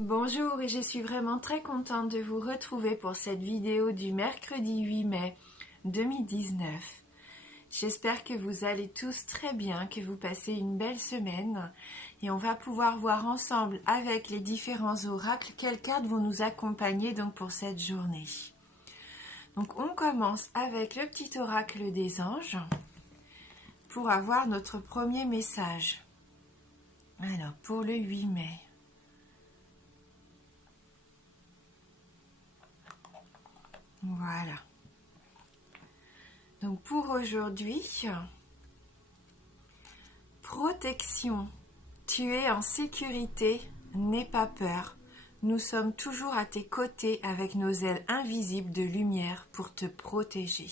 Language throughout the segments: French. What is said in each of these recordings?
Bonjour et je suis vraiment très contente de vous retrouver pour cette vidéo du mercredi 8 mai 2019. J'espère que vous allez tous très bien, que vous passez une belle semaine et on va pouvoir voir ensemble avec les différents oracles quelles cartes vont nous accompagner donc pour cette journée. Donc on commence avec le petit oracle des anges pour avoir notre premier message. Alors pour le 8 mai. Voilà. Donc pour aujourd'hui, protection. Tu es en sécurité, n'aie pas peur. Nous sommes toujours à tes côtés avec nos ailes invisibles de lumière pour te protéger.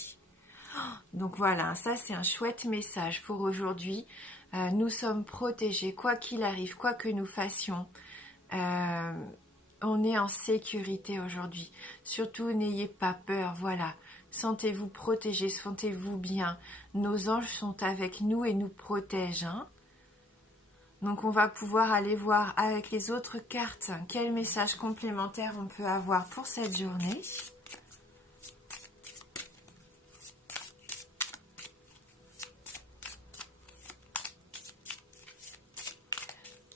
Donc voilà, ça c'est un chouette message pour aujourd'hui. Nous sommes protégés, quoi qu'il arrive, quoi que nous fassions. On est en sécurité aujourd'hui. Surtout, n'ayez pas peur, voilà. Sentez-vous protégés, sentez-vous bien. Nos anges sont avec nous et nous protègent. Donc, on va pouvoir aller voir avec les autres cartes quel message complémentaire on peut avoir pour cette journée.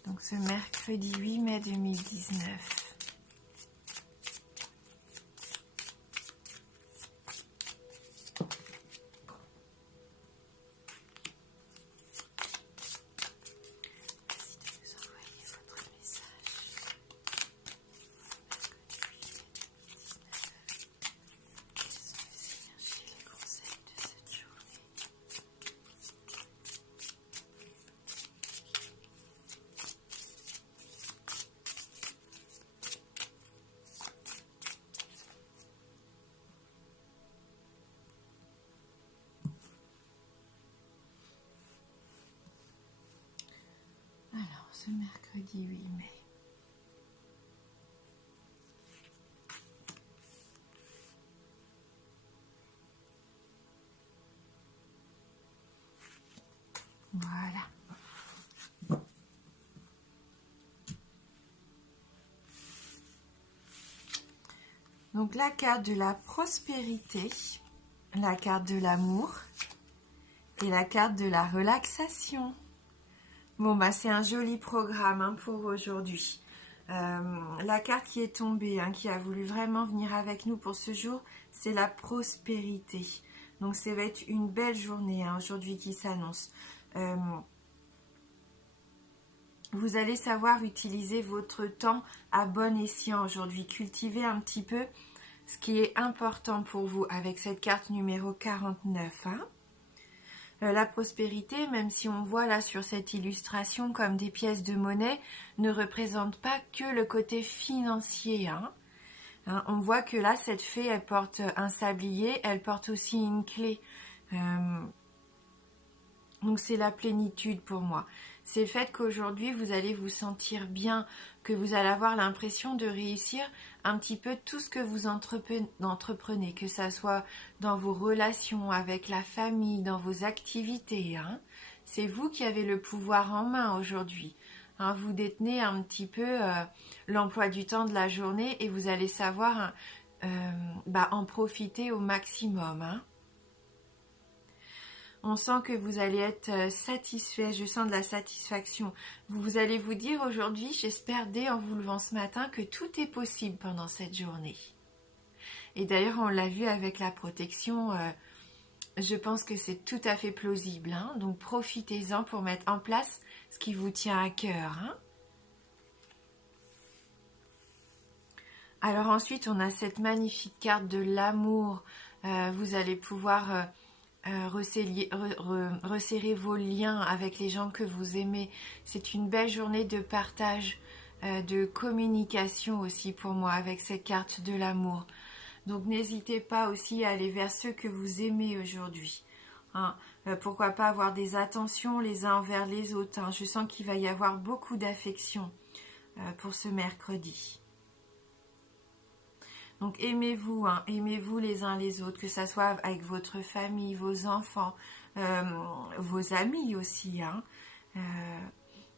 Donc, ce mercredi 8 mai 2019. Ce mercredi 8 mai. Voilà. Donc la carte de la prospérité, la carte de l'amour et la carte de la relaxation. Bon, bah c'est un joli programme pour aujourd'hui. La carte qui est tombée, qui a voulu vraiment venir avec nous pour ce jour, c'est la prospérité. Donc, ça va être une belle journée aujourd'hui qui s'annonce. Vous allez savoir utiliser votre temps à bon escient aujourd'hui. Cultivez un petit peu ce qui est important pour vous avec cette carte numéro 49. La prospérité, même si on voit là sur cette illustration comme des pièces de monnaie, ne représente pas que le côté financier. On voit que là, cette fée, elle porte un sablier, elle porte aussi une clé. Donc c'est la plénitude pour moi. C'est le fait qu'aujourd'hui, vous allez vous sentir bien, que vous allez avoir l'impression de réussir un petit peu tout ce que vous entreprenez, que ça soit dans vos relations avec la famille, dans vos activités. C'est vous qui avez le pouvoir en main aujourd'hui. Vous détenez un petit peu l'emploi du temps de la journée et vous allez savoir en profiter au maximum. On sent que vous allez être satisfait, je sens de la satisfaction. Vous allez vous dire aujourd'hui, j'espère dès en vous levant ce matin, que tout est possible pendant cette journée. Et d'ailleurs, on l'a vu avec la protection, je pense que c'est tout à fait plausible. Donc profitez-en pour mettre en place ce qui vous tient à cœur. Alors ensuite, on a cette magnifique carte de l'amour. Vous allez pouvoir... resserrer vos liens avec les gens que vous aimez. C'est une belle journée de partage, de communication aussi pour moi avec cette carte de l'amour. Donc n'hésitez pas aussi à aller vers ceux que vous aimez aujourd'hui. Pourquoi pas avoir des attentions les uns envers les autres. Je sens qu'il va y avoir beaucoup d'affection pour ce mercredi. Donc aimez-vous, aimez-vous les uns les autres, que ça soit avec votre famille, vos enfants, vos amis aussi.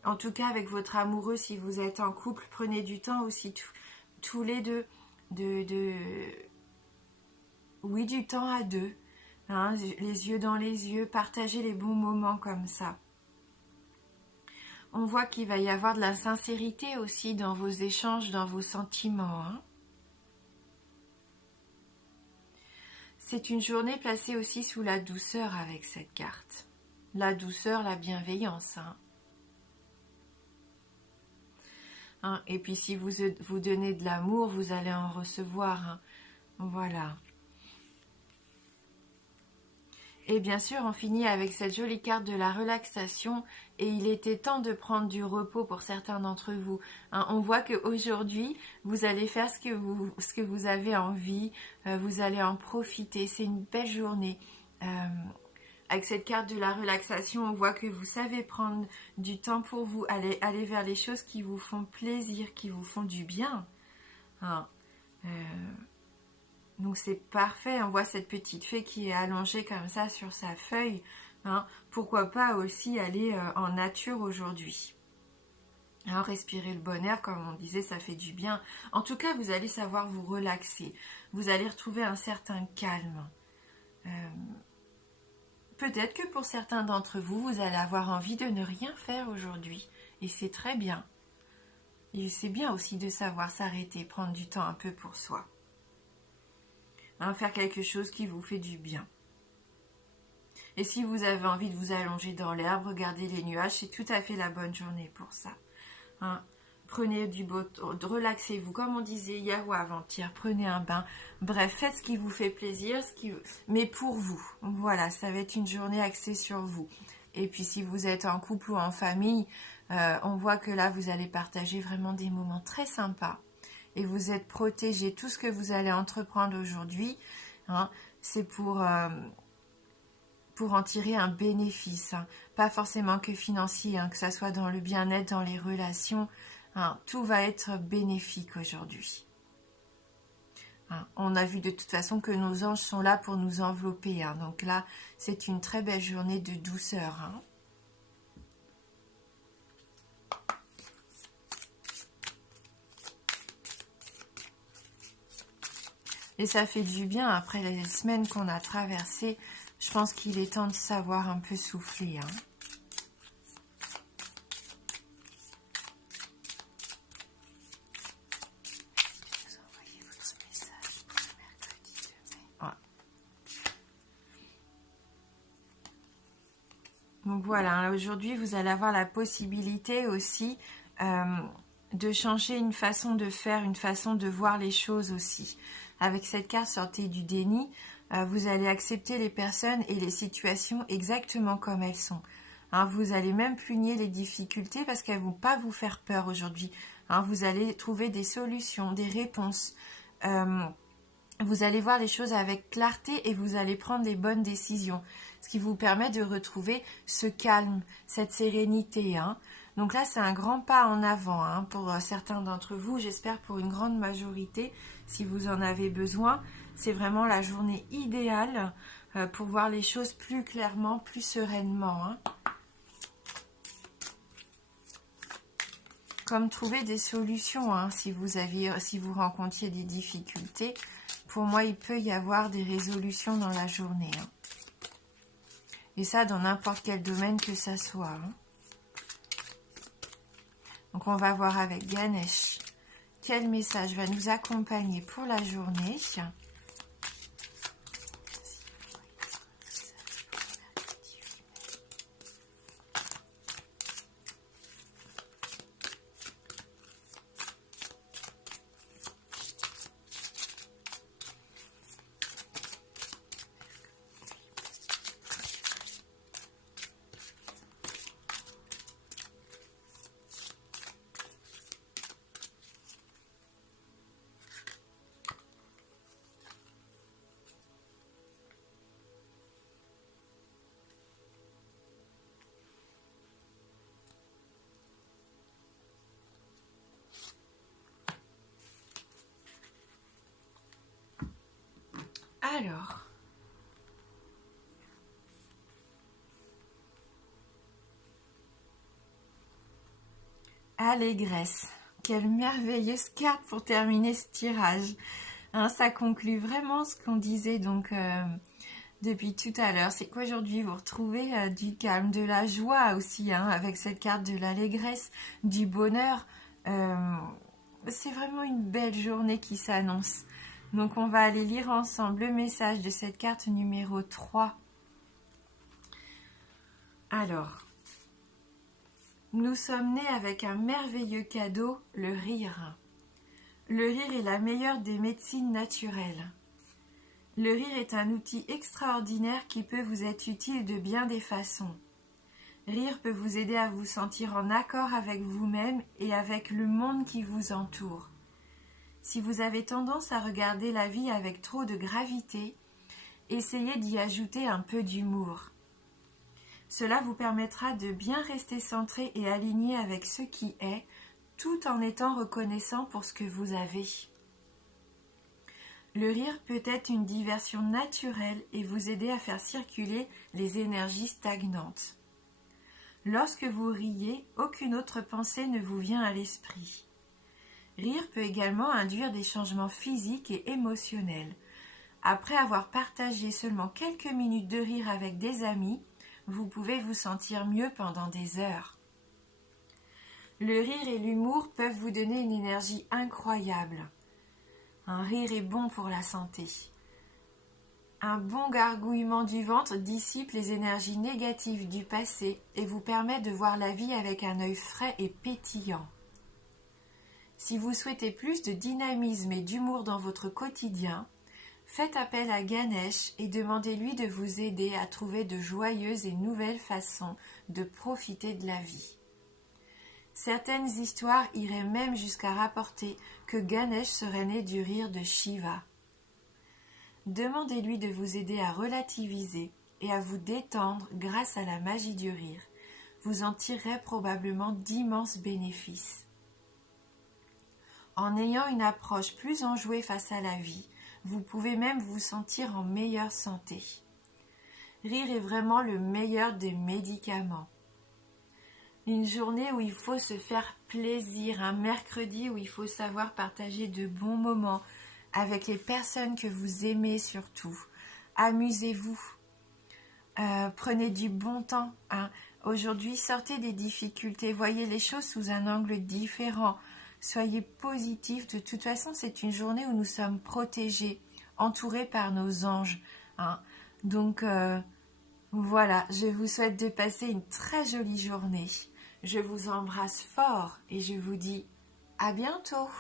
En tout cas, avec votre amoureux, si vous êtes en couple, prenez du temps aussi tous les deux oui, du temps à deux, hein, les yeux dans les yeux, partagez les bons moments comme ça. On voit qu'il va y avoir de la sincérité aussi dans vos échanges, dans vos sentiments. Hein. C'est une journée placée aussi sous la douceur avec cette carte. La douceur, la bienveillance. Hein, et puis si vous donnez de l'amour, vous allez en recevoir. Hein. Voilà. Et bien sûr, on finit avec cette jolie carte de la relaxation. Et il était temps de prendre du repos pour certains d'entre vous. Hein, on voit qu'aujourd'hui, vous allez faire ce que vous avez envie. Vous allez en profiter. C'est une belle journée. Avec cette carte de la relaxation, on voit que vous savez prendre du temps pour vous. Aller vers les choses qui vous font plaisir, qui vous font du bien. Hein. Donc c'est parfait, on voit cette petite fée qui est allongée comme ça sur sa feuille. Hein. Pourquoi pas aussi aller en nature aujourd'hui. Hein, respirer le bon air, comme on disait, ça fait du bien. En tout cas, vous allez savoir vous relaxer. Vous allez retrouver un certain calme. Peut-être que pour certains d'entre vous, vous allez avoir envie de ne rien faire aujourd'hui. Et c'est très bien. Et c'est bien aussi de savoir s'arrêter, prendre du temps un peu pour soi. Hein, faire quelque chose qui vous fait du bien. Et si vous avez envie de vous allonger dans l'herbe, regardez les nuages, c'est tout à fait la bonne journée pour ça. Hein, prenez du beau temps, relaxez-vous, comme on disait hier ou avant-hier, prenez un bain. Bref, faites ce qui vous fait plaisir, mais pour vous. Voilà, ça va être une journée axée sur vous. Et puis si vous êtes en couple ou en famille, on voit que là, vous allez partager vraiment des moments très sympas. Et vous êtes protégé. Tout ce que vous allez entreprendre aujourd'hui, hein, c'est pour en tirer un bénéfice. Hein. Pas forcément que financier, hein, que ça soit dans le bien-être, dans les relations. Hein, tout va être bénéfique aujourd'hui. Hein, on a vu de toute façon que nos anges sont là pour nous envelopper. Hein, donc là, c'est une très belle journée de douceur. Hein. Et ça fait du bien après les semaines qu'on a traversées. Je pense qu'il est temps de savoir un peu souffler. Hein. Je vous envoyer votre message pour le mercredi de mai. Ouais. Donc voilà, aujourd'hui vous allez avoir la possibilité aussi de changer une façon de faire, une façon de voir les choses aussi. Avec cette carte, sortez du déni, vous allez accepter les personnes et les situations exactement comme elles sont. Hein, vous allez même punir les difficultés parce qu'elles ne vont pas vous faire peur aujourd'hui. Hein, vous allez trouver des solutions, des réponses. Vous allez voir les choses avec clarté et vous allez prendre les bonnes décisions. Ce qui vous permet de retrouver ce calme, cette sérénité. Hein. Donc là, c'est un grand pas en avant hein, pour certains d'entre vous. J'espère pour une grande majorité, si vous en avez besoin. C'est vraiment la journée idéale pour voir les choses plus clairement, plus sereinement. Hein. Comme trouver des solutions, hein, si vous rencontriez des difficultés. Pour moi, il peut y avoir des résolutions dans la journée. Hein. Et ça, dans n'importe quel domaine que ça soit. Hein. Donc, on va voir avec Ganesh quel message va nous accompagner pour la journée. Alors, Allégresse. Quelle merveilleuse carte pour terminer ce tirage. Hein, ça conclut vraiment ce qu'on disait donc depuis tout à l'heure. C'est qu'aujourd'hui vous retrouvez du calme, de la joie aussi, hein, avec cette carte de l'allégresse, du bonheur. C'est vraiment une belle journée qui s'annonce. Donc on va aller lire ensemble le message de cette carte numéro 3. Alors, nous sommes nés avec un merveilleux cadeau, le rire. Le rire est la meilleure des médecines naturelles. Le rire est un outil extraordinaire qui peut vous être utile de bien des façons. Rire peut vous aider à vous sentir en accord avec vous-même et avec le monde qui vous entoure. Si vous avez tendance à regarder la vie avec trop de gravité, essayez d'y ajouter un peu d'humour. Cela vous permettra de bien rester centré et aligné avec ce qui est, tout en étant reconnaissant pour ce que vous avez. Le rire peut être une diversion naturelle et vous aider à faire circuler les énergies stagnantes. Lorsque vous riez, aucune autre pensée ne vous vient à l'esprit. Rire peut également induire des changements physiques et émotionnels. Après avoir partagé seulement quelques minutes de rire avec des amis, vous pouvez vous sentir mieux pendant des heures. Le rire et l'humour peuvent vous donner une énergie incroyable. Un rire est bon pour la santé. Un bon gargouillement du ventre dissipe les énergies négatives du passé et vous permet de voir la vie avec un œil frais et pétillant. Si vous souhaitez plus de dynamisme et d'humour dans votre quotidien, faites appel à Ganesh et demandez-lui de vous aider à trouver de joyeuses et nouvelles façons de profiter de la vie. Certaines histoires iraient même jusqu'à rapporter que Ganesh serait né du rire de Shiva. Demandez-lui de vous aider à relativiser et à vous détendre grâce à la magie du rire. Vous en tirerez probablement d'immenses bénéfices. En ayant une approche plus enjouée face à la vie, vous pouvez même vous sentir en meilleure santé. Rire est vraiment le meilleur des médicaments. Une journée où il faut se faire plaisir, un mercredi où il faut savoir partager de bons moments avec les personnes que vous aimez surtout. Amusez-vous, prenez du bon temps. Hein. Aujourd'hui, sortez des difficultés, voyez les choses sous un angle différent. Soyez positifs, de toute façon c'est une journée où nous sommes protégés, entourés par nos anges. Hein. Donc voilà, je vous souhaite de passer une très jolie journée. Je vous embrasse fort et je vous dis à bientôt.